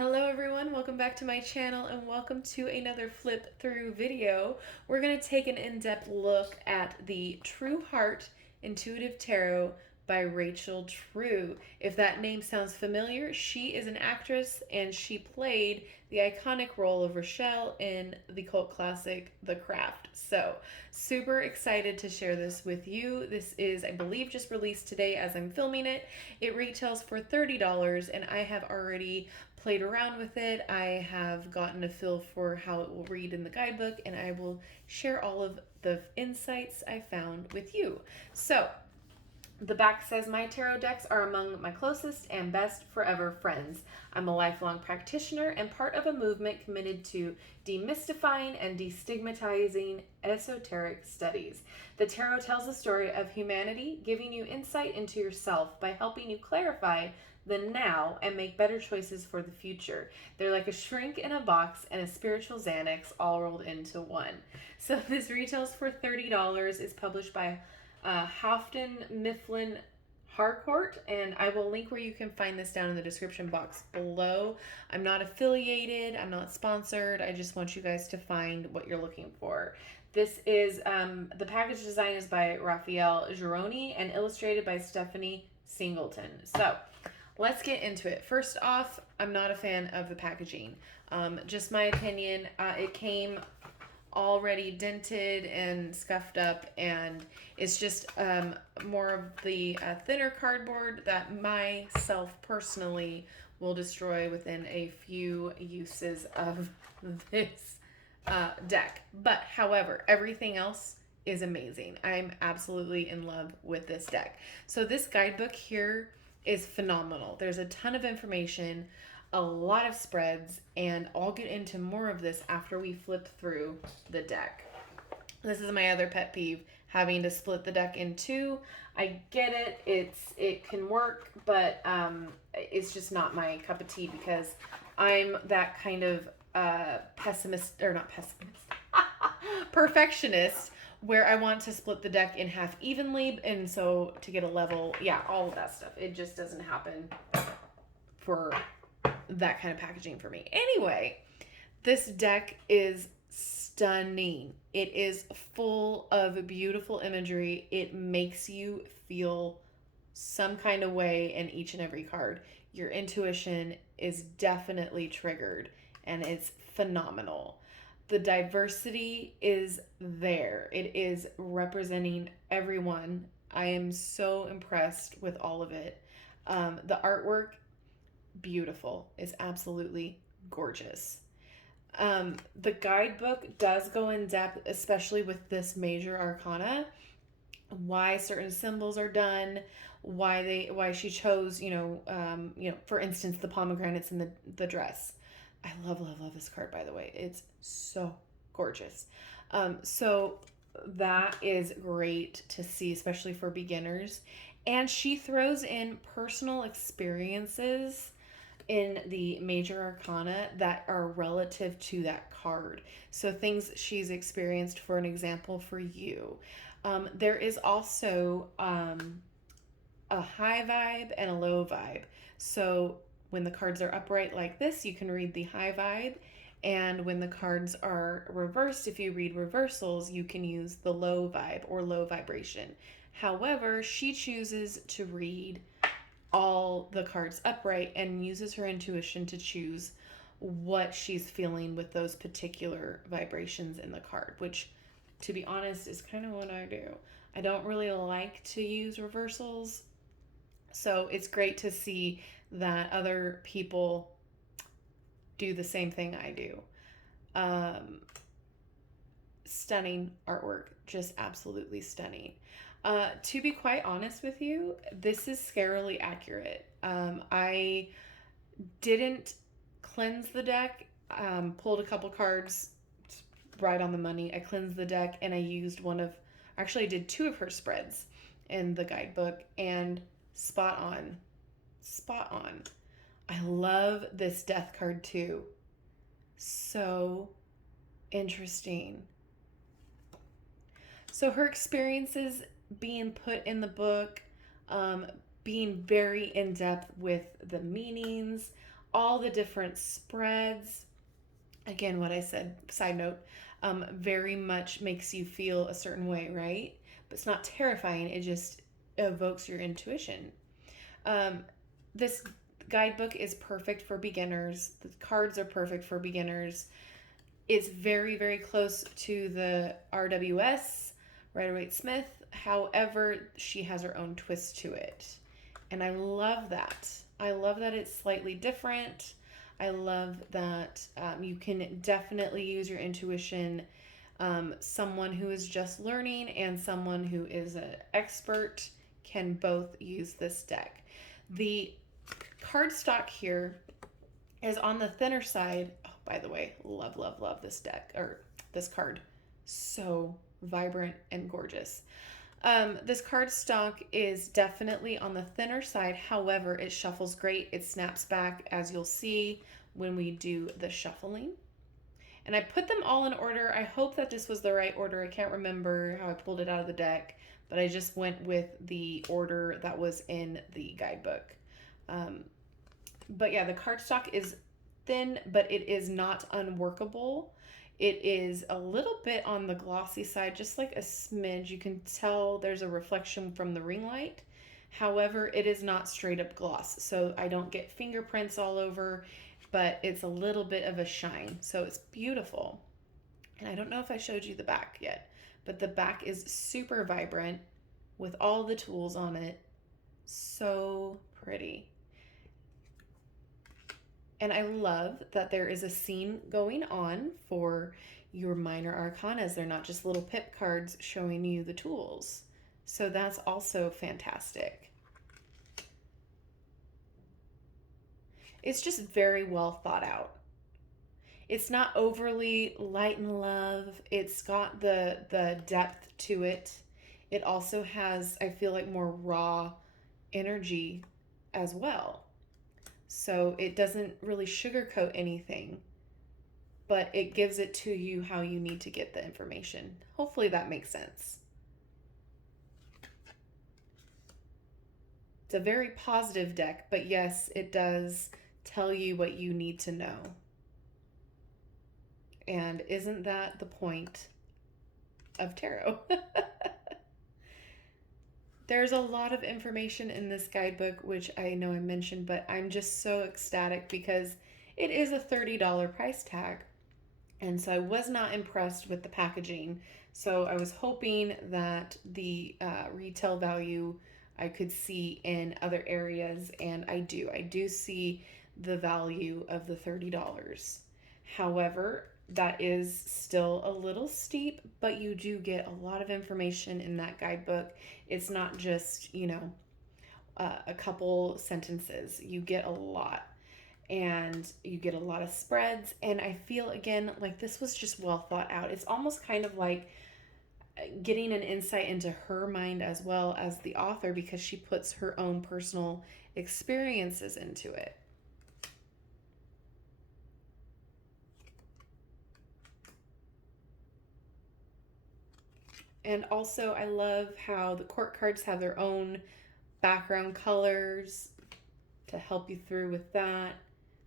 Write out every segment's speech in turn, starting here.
Hello everyone, welcome back to my channel and welcome to another flip through video. We're going to take an in-depth look at the True Heart Intuitive Tarot by Rachel True. If that name sounds familiar, she is an actress and she played the iconic role of Rochelle in the cult classic The Craft. So, super excited to share this with you. This is, I believe, just released today as I'm filming it. It retails for $30 and I have already played around with it. I have gotten a feel for how it will read in the guidebook, and I will share all of the insights I found with you. So, the back says, my tarot decks are among my closest and best forever friends. I'm a lifelong practitioner and part of a movement committed to demystifying and destigmatizing esoteric studies. The tarot tells the story of humanity, giving you insight into yourself by helping you clarify the now and make better choices for the future. They're like a shrink in a box and a spiritual Xanax all rolled into one. So this retails for $30. It's published by Houghton Mifflin Harcourt, and I will link where you can find this down in the description box below. I'm not affiliated, I'm not sponsored, I just want you guys to find what you're looking for. This is, the package design is by Raphael Gironi and illustrated by Stephanie Singleton. So, let's get into it. First off, I'm not a fan of the packaging. Just my opinion. It came already dented and scuffed up, and it's just more of the thinner cardboard that myself personally will destroy within a few uses of this deck. But however, everything else is amazing. I'm absolutely in love with this deck. So this guidebook here is phenomenal. There's a ton of information, a lot of spreads, and I'll get into more of this after we flip through the deck. This is my other pet peeve, having to split the deck in two. I get it, it can work, but it's just not my cup of tea because I'm that kind of perfectionist, where I want to split the deck in half evenly, and so to get a level, yeah, all of that stuff. It just doesn't happen for that kind of packaging for me. Anyway, this deck is stunning. It is full of beautiful imagery. It makes you feel some kind of way in each and every card. Your intuition is definitely triggered, and it's phenomenal. The diversity is there. It is representing everyone. I am so impressed with all of it. The artwork, beautiful. It's absolutely gorgeous. The guidebook does go in depth, especially with this major arcana, why certain symbols are done, why she chose, for instance, the pomegranates in the dress. I love this card, by the way. It's so gorgeous. So that is great to see, especially for beginners. And she throws in personal experiences in the major arcana that are relative to that card. So things she's experienced, for an example, for you. There is also a high vibe and a low vibe. So when the cards are upright like this, you can read the high vibe. And when the cards are reversed, if you read reversals, you can use the low vibe or low vibration. However, she chooses to read all the cards upright and uses her intuition to choose what she's feeling with those particular vibrations in the card, which, to be honest, is kind of what I do. I don't really like to use reversals, so it's great to see that other people do the same thing I do. Stunning artwork, just absolutely stunning. To be quite honest with you, this is scarily accurate. I didn't cleanse the deck, pulled a couple cards right on the money. I cleansed the deck and I used I did two of her spreads in the guidebook, and spot on. I love this death card too. So interesting. So her experiences being put in the book, being very in depth with the meanings, all the different spreads. Again, what I said, side note, very much makes you feel a certain way, right? But it's not terrifying. It just evokes your intuition. This guidebook is perfect for beginners. The cards are perfect for beginners. It's very, very close to the RWS, Rider-Waite-Smith. However, she has her own twist to it. And I love that. I love that it's slightly different. I love that you can definitely use your intuition. Someone who is just learning and someone who is an expert can both use this deck. The cardstock here is on the thinner side. Oh, by the way, love, love, love this deck, or this card. So vibrant and gorgeous. This cardstock is definitely on the thinner side. However, it shuffles great. It snaps back, as you'll see when we do the shuffling. And I put them all in order. I hope that this was the right order. I can't remember how I pulled it out of the deck, but I just went with the order that was in the guidebook. But yeah, the cardstock is thin, but it is not unworkable. It is a little bit on the glossy side, just like a smidge. You can tell there's a reflection from the ring light. However, it is not straight up gloss, so I don't get fingerprints all over, but it's a little bit of a shine, so it's beautiful. And I don't know if I showed you the back yet, but the back is super vibrant with all the tools on it. So pretty. And I love that there is a scene going on for your minor arcanas. They're not just little pip cards showing you the tools. So that's also fantastic. It's just very well thought out. It's not overly light and love. It's got the depth to it. It also has, I feel like, more raw energy as well. So it doesn't really sugarcoat anything, but it gives it to you how you need to get the information. Hopefully that makes sense. It's a very positive deck, but yes, it does tell you what you need to know. And isn't that the point of tarot? There's a lot of information in this guidebook, which I know I mentioned, but I'm just so ecstatic because it is a $30 price tag. And so I was not impressed with the packaging. So I was hoping that the retail value I could see in other areas, and I do. I do see the value of the $30. However, that is still a little steep, but you do get a lot of information in that guidebook. It's not just, a couple sentences. You get a lot, and you get a lot of spreads. And I feel, again, like this was just well thought out. It's almost kind of like getting an insight into her mind as well as the author, because she puts her own personal experiences into it. And also, I love how the court cards have their own background colors to help you through with that,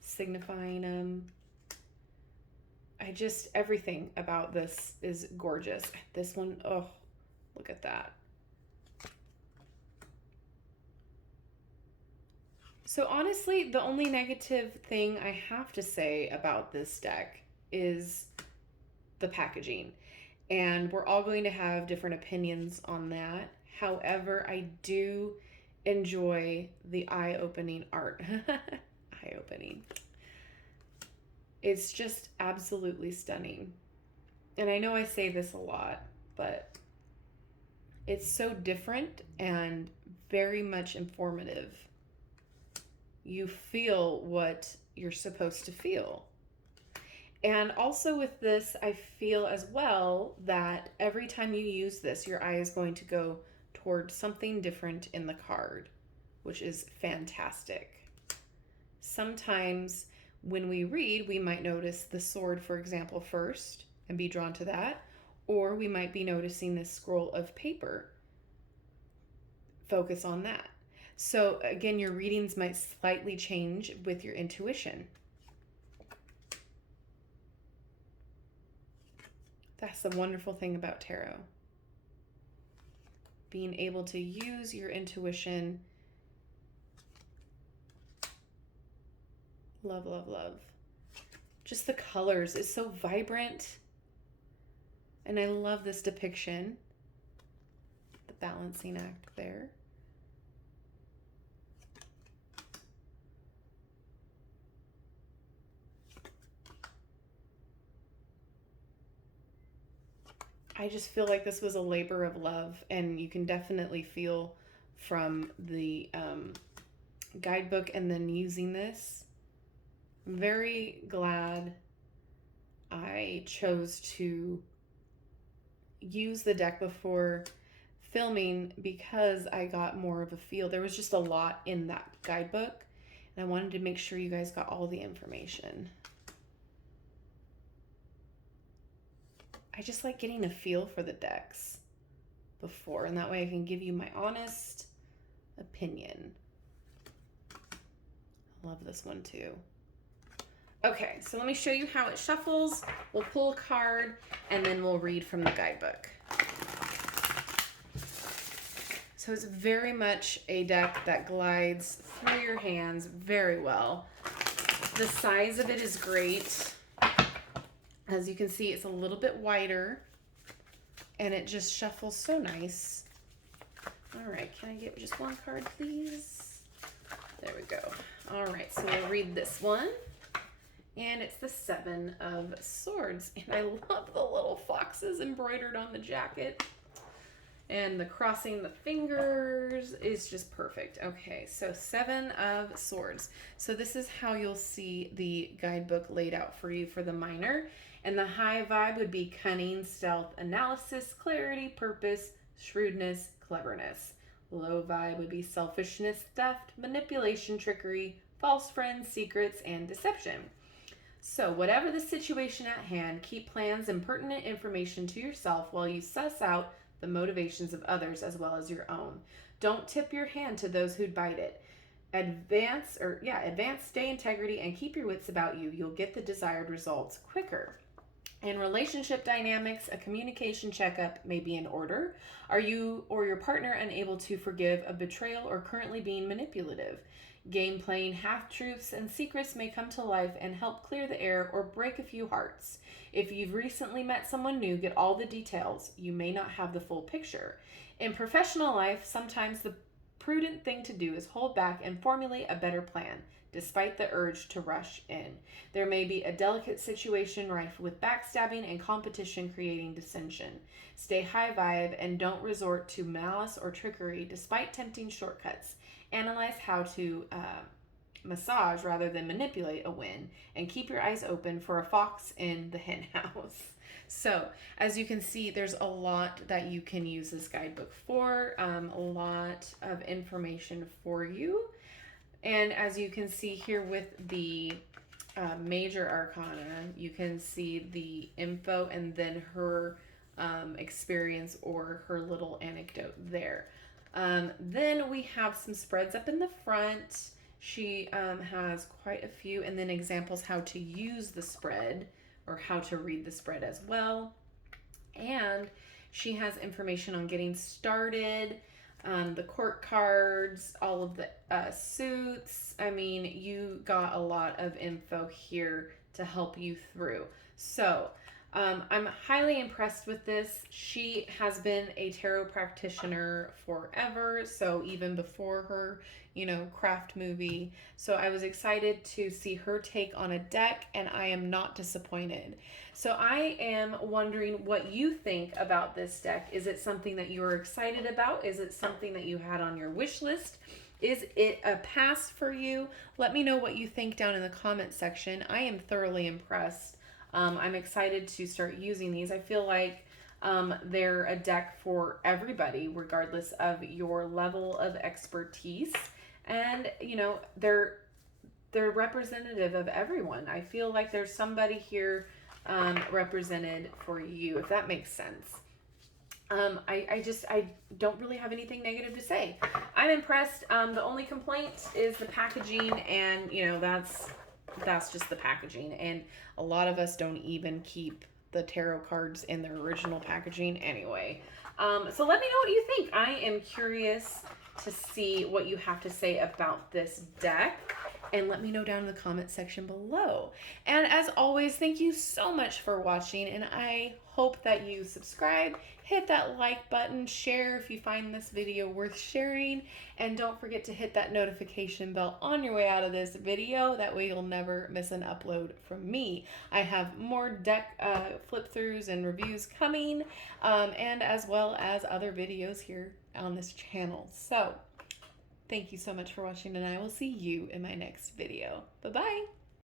signifying them. Everything about this is gorgeous. This one, oh, look at that. So honestly, the only negative thing I have to say about this deck is the packaging. And we're all going to have different opinions on that. However, I do enjoy the eye-opening art. Eye-opening. It's just absolutely stunning. And I know I say this a lot, but it's so different and very much informative. You feel what you're supposed to feel. And also with this, I feel as well that every time you use this, your eye is going to go toward something different in the card, which is fantastic. Sometimes when we read, we might notice the sword, for example, first and be drawn to that, or we might be noticing this scroll of paper. Focus on that. So again, your readings might slightly change with your intuition. That's the wonderful thing about tarot. Being able to use your intuition. Love, love, love. Just the colors is so vibrant. And I love this depiction. The balancing act there. I just feel like this was a labor of love, and you can definitely feel from the guidebook and then using this. I'm very glad I chose to use the deck before filming because I got more of a feel. There was just a lot in that guidebook, and I wanted to make sure you guys got all the information. I just like getting a feel for the decks before, and that way I can give you my honest opinion. I love this one too. Okay, so let me show you how it shuffles. We'll pull a card and then we'll read from the guidebook. So it's very much a deck that glides through your hands very well. The size of it is great. As you can see, it's a little bit wider and it just shuffles so nice. All right, can I get just one card, please? There we go. All right, so we'll read this one. And it's the 7 of Swords. And I love the little foxes embroidered on the jacket. And the crossing the fingers is just perfect. Okay, so 7 of Swords. So this is how you'll see the guidebook laid out for you for the minor. And the high vibe would be cunning, stealth, analysis, clarity, purpose, shrewdness, cleverness. Low vibe would be selfishness, theft, manipulation, trickery, false friends, secrets, and deception. So whatever the situation at hand, keep plans and pertinent information to yourself while you suss out the motivations of others as well as your own. Don't tip your hand to those who'd bite it. Advance, stay integrity, and keep your wits about you. You'll get the desired results quicker. In relationship dynamics, a communication checkup may be in order. Are you or your partner unable to forgive a betrayal or currently being manipulative? Game playing half-truths and secrets may come to life and help clear the air or break a few hearts. If you've recently met someone new, get all the details. You may not have the full picture. In professional life, sometimes the prudent thing to do is hold back and formulate a better plan, despite the urge to rush in. There may be a delicate situation rife with backstabbing and competition creating dissension. Stay high vibe and don't resort to malice or trickery despite tempting shortcuts. Analyze how to massage rather than manipulate a win, and keep your eyes open for a fox in the hen house. So as you can see, there's a lot that you can use this guidebook for, a lot of information for you. And as you can see here with the major arcana, you can see the info and then her experience or her little anecdote there. Then we have some spreads up in the front. She has quite a few, and then examples how to use the spread or how to read the spread as well. And she has information on getting started, the court cards, all of the suits. I mean, you got a lot of info here to help you through. So I'm highly impressed with this. She has been a tarot practitioner forever, so even before her, craft movie. So I was excited to see her take on a deck, and I am not disappointed. So I am wondering what you think about this deck. Is it something that you're excited about? Is it something that you had on your wish list? Is it a pass for you? Let me know what you think down in the comment section. I am thoroughly impressed. I'm excited to start using these. I feel like they're a deck for everybody, regardless of your level of expertise. And, they're representative of everyone. I feel like there's somebody here represented for you, if that makes sense. I don't really have anything negative to say. I'm impressed. The only complaint is the packaging, and you know, that's just the packaging. And a lot of us don't even keep the tarot cards in their original packaging anyway. So let me know what you think. I am curious to see what you have to say about this deck, and let me know down in the comment section below. And as always, thank you so much for watching, and I hope that you subscribe, hit that like button, share if you find this video worth sharing, and don't forget to hit that notification bell on your way out of this video. That way you'll never miss an upload from me. I have more deck flip throughs and reviews coming, and as well as other videos here on this channel. So thank you so much for watching, and I will see you in my next video. Bye-bye.